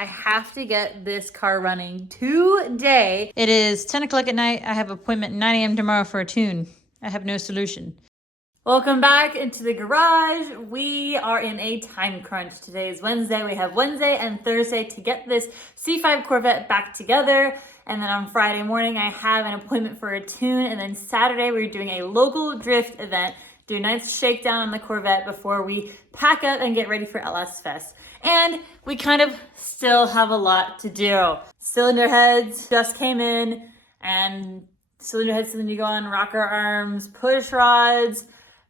I have to get this car running today. It is 10 o'clock at night. I have an appointment 9 a.m. tomorrow for a tune. I have no solution. Welcome back into the garage. We are in a time crunch. Today is Wednesday. We have Wednesday and Thursday to get this C5 Corvette back together. And then on Friday morning, I have an appointment for a tune. And then Saturday, we're doing a local drift event. Do a nice shakedown on the Corvette before we pack up and get ready for LS Fest. And we kind of still have a lot to do. Cylinder heads just came in, and cylinder heads still need to go on, rocker arms, push rods,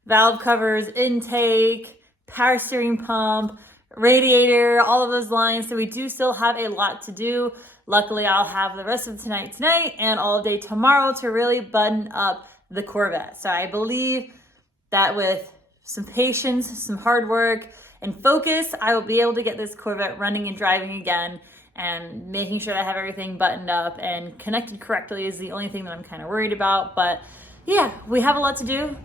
valve covers, intake, power steering pump, radiator, all of those lines. So we do still have a lot to do. Luckily, I'll have the rest of tonight and all day tomorrow to really button up the Corvette. So I believe that with some patience, some hard work, and focus, I will be able to get this Corvette running and driving again, and making sure that I have everything buttoned up and connected correctly is the only thing that I'm kind of worried about. But yeah, we have a lot to do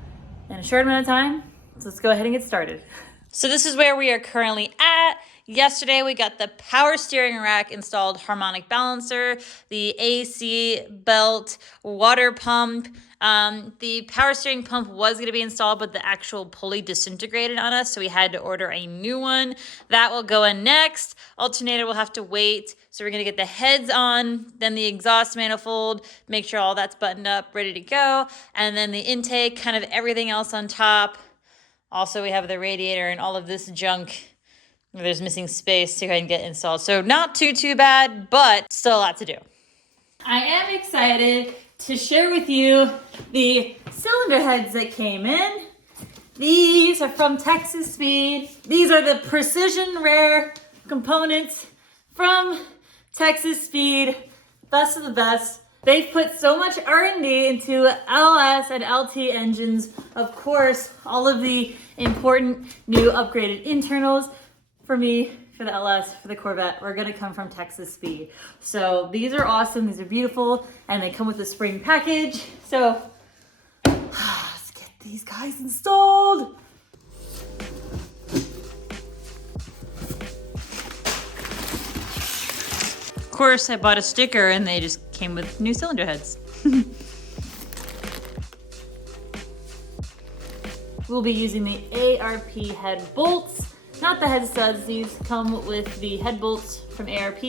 in a short amount of time, so let's go ahead and get started. So this is where we are currently at. Yesterday we got the power steering rack installed, harmonic balancer, the AC belt, water pump. The power steering pump was going to be installed, but the actual pulley disintegrated on us, so we had to order a new one. That will go in next. Alternator will have to wait. So we're going to get the heads on, then the exhaust manifold, make sure all that's buttoned up, ready to go, and then the intake, kind of everything else on top. Also, we have the radiator and all of this junk. There's missing space to go ahead and get installed. So not too bad, but still a lot to do. I am excited to share with you the cylinder heads that came in. These are from Texas Speed. These are the precision rare components from Texas Speed. Best of the best. They've put so much R&D into LS and LT engines. Of course, all of the important new upgraded internals for me, for the LS, for the Corvette, are gonna come from Texas Speed. So these are awesome, these are beautiful, and they come with a spring package. So let's get these guys installed. Of course, I bought a sticker and they just came with new cylinder heads. We'll be using the ARP head bolts. Not the head studs, these come with the head bolts from ARP.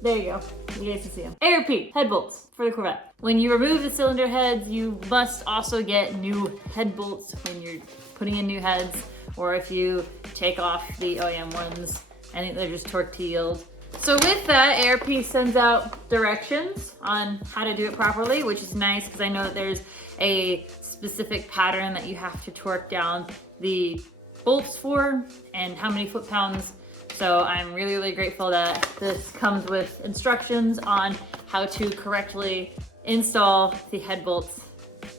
There you go, you guys can see them. ARP head bolts for the Corvette. When you remove the cylinder heads, you must also get new head bolts when you're putting in new heads, or if you take off the OEM ones, and they're just torque to yield. So with that, ARP sends out directions on how to do it properly, which is nice because I know that there's a specific pattern that you have to torque down the bolts for and how many foot-pounds. So I'm really grateful that this comes with instructions on how to correctly install the head bolts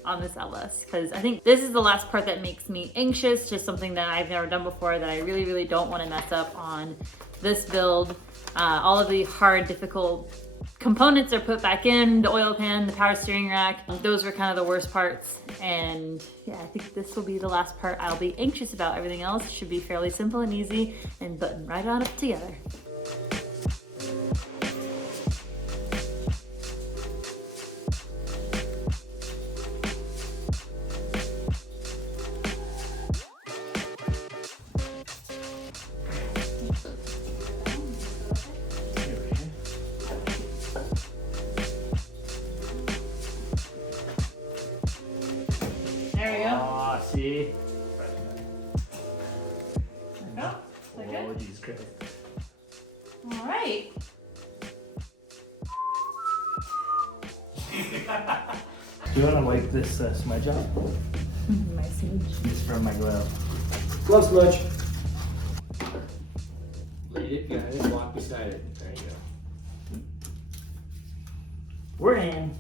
on this LS, because I think this is the last part that makes me anxious, just something that I've never done before that I really don't want to mess up on this build. All of the hard, difficult components are put back in, the oil pan, the power steering rack. Those were kind of the worst parts. And yeah, I think this will be the last part I'll be anxious about. Everything else should be fairly simple and easy and button right on up together. There we go. See? Oh, oh, geez, Chris. all right. Do you want to wipe this smudge off? My smudge. It's from my glove. Glove smudge. Lead it behind it, walk beside it. There you go. We're in.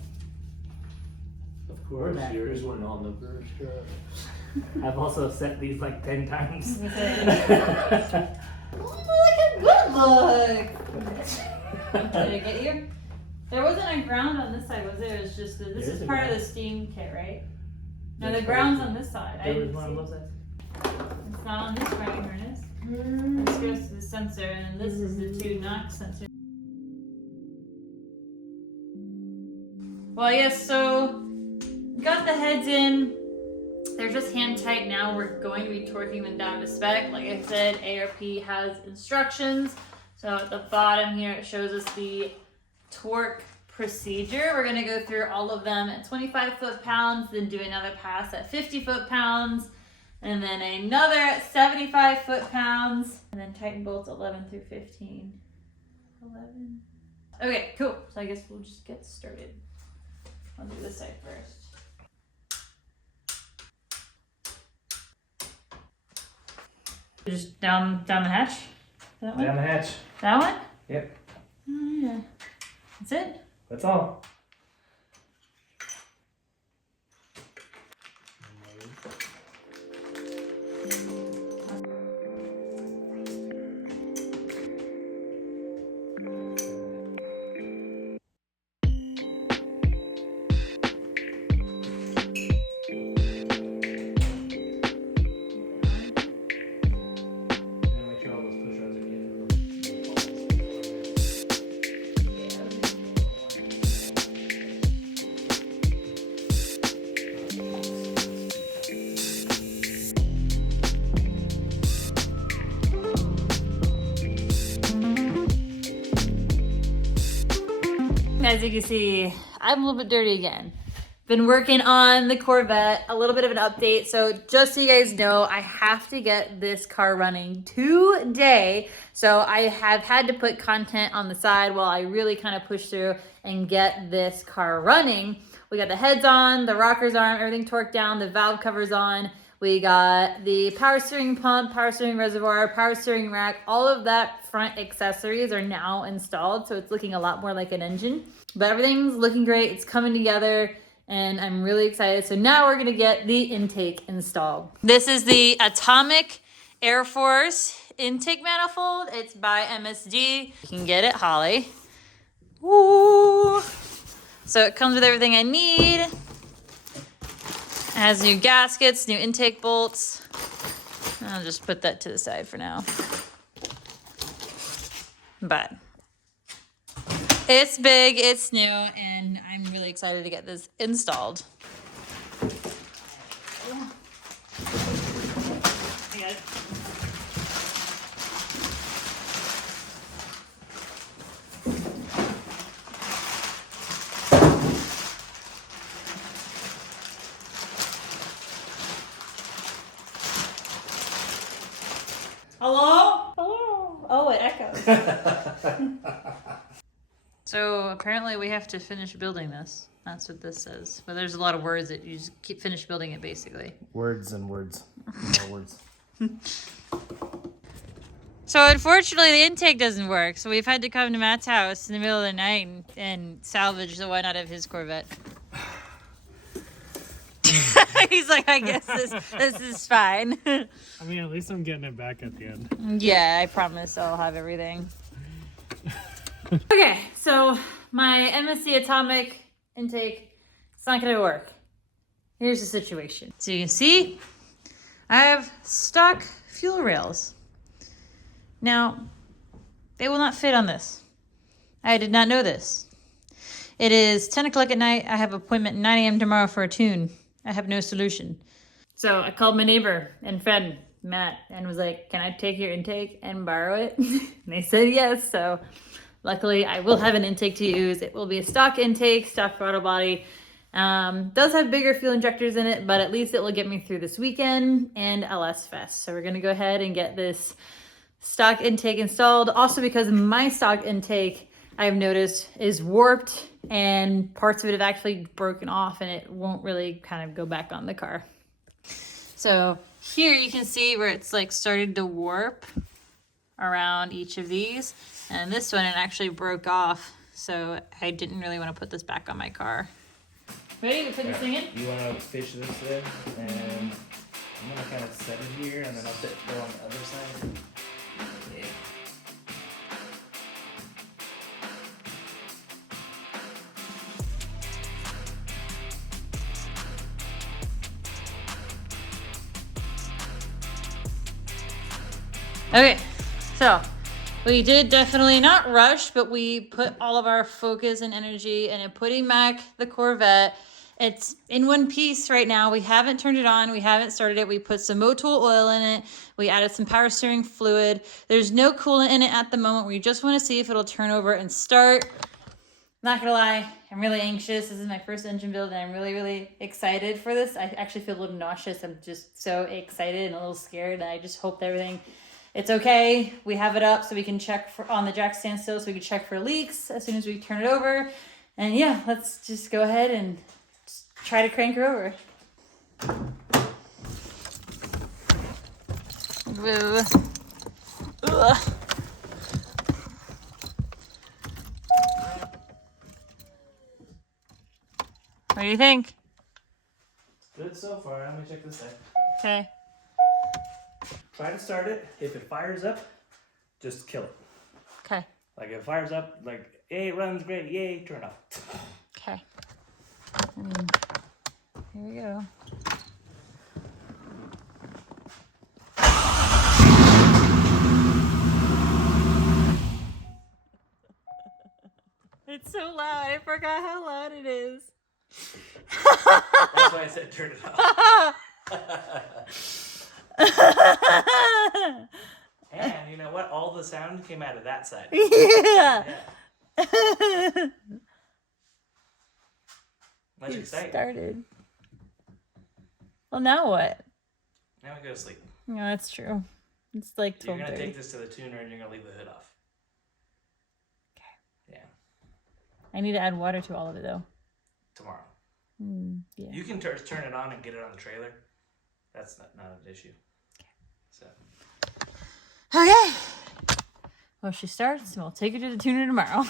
Of course, back. yours went on the first try. I've also set these like 10 times. Look at good look. Did it get you? There wasn't a ground on this side, was there? It was just this There is is part a of the ground. steam kit, right? No, That's the ground's on this side. I There was didn't one on see. both sides. It's not on this ground harness. This goes to the sensor, and this is the two knock sensor. Well, yes, so got the heads in. They're just hand tight now. We're going to be torquing them down to spec. Like I said, ARP has instructions. So at the bottom here, it shows us the torque procedure. We're gonna go through all of them at 25 foot-pounds, then do another pass at 50 foot-pounds, and then another at 75 foot-pounds, and then tighten bolts 11 through 15. 11. Okay, cool. So I guess we'll just get started. I'll do this side first. Just down the hatch? That one? Down the hatch. That one? Yep. Oh, yeah. That's it? That's all. As you can see, I'm a little bit dirty again. Been working on the Corvette, a little bit of an update. So just so you guys know, I have to get this car running today. So I have had to put content on the side while I really kind of push through and get this car running. We got the heads on, the rockers on, everything torqued down, the valve covers on. We got the power steering pump, power steering reservoir, power steering rack. All of that front accessories are now installed, so it's looking a lot more like an engine. But everything's looking great. It's coming together, and I'm really excited. So now we're gonna get the intake installed. This is the Atomic Air Force intake manifold. It's by MSD. You can get it, Holly. Woo! So it comes with everything I need. It has new gaskets, new intake bolts. I'll just put that to the side for now. But it's big, it's new, and I'm really excited to get this installed. I got it. Hello? Hello? Oh, it echoes. So apparently we have to finish building this. That's what this says. But there's a lot of words that you just keep finish building it basically. Words and words. More words. So unfortunately the intake doesn't work. So we've had to come to Matt's house in the middle of the night and salvage the one out of his Corvette. He's like, I guess this is fine. I mean, at least I'm getting it back at the end. Yeah, I promise I'll have everything. Okay, so my MSC Atomic intake, it's not gonna work. Here's the situation. So you can see, I have stock fuel rails. Now, they will not fit on this. I did not know this. It is 10 o'clock at night. I have an appointment at 9 a.m. tomorrow for a tune. I have no solution. So I called my neighbor and friend, Matt, and was like, can I take your intake and borrow it? And they said yes, so luckily I will have an intake to use. It will be a stock intake, stock throttle body. Does have bigger fuel injectors in it, but at least it will get me through this weekend and LS Fest. So we're gonna go ahead and get this stock intake installed. Also because my stock intake, I've noticed, is warped and parts of it have actually broken off and it won't really kind of go back on the car. So here you can see where it's like started to warp around each of these. And this one, it actually broke off. So I didn't really want to put this back on my car. Ready to put this thing in? You want to fish this in, and I'm going to kind of set it here, and then I'll go on the other side. Yeah. Okay, so we did definitely not rush, but we put all of our focus and energy into putting back the Corvette. It's in one piece right now. We haven't turned it on. We haven't started it. We put some Motul oil in it. We added some power steering fluid. There's no coolant in it at the moment. We just want to see if it'll turn over and start. Not gonna lie, I'm really anxious. This is my first engine build and I'm really, really excited for this. I actually feel a little nauseous. I'm just so excited and a little scared. And I just hope that it's okay. We have it up so we can check on the jack stand still, so we can check for leaks as soon as we turn it over. And yeah, let's just go ahead and try to crank her over. Whoa. Ugh. What do you think? Good so far. Let me check this out. Okay. Try to start it. If it fires up, just kill it. Okay. Like if it fires up, like, hey, it runs great, yay, turn it off. Okay. Here we go. It's so loud. I forgot how loud it is. That's why I said turn it off. And you know what? All the sound came out of that side. Yeah. That's exciting. Started. Well, now what? Now we go to sleep. No, that's true. It's like 12:30. You're gonna take this to the tuner and you're gonna leave the hood off. Okay. Yeah. I need to add water to all of it though. Tomorrow. Yeah. You can turn it on and get it on the trailer. That's not an issue. So. Okay. Well, she starts and we'll take her to the tuner tomorrow.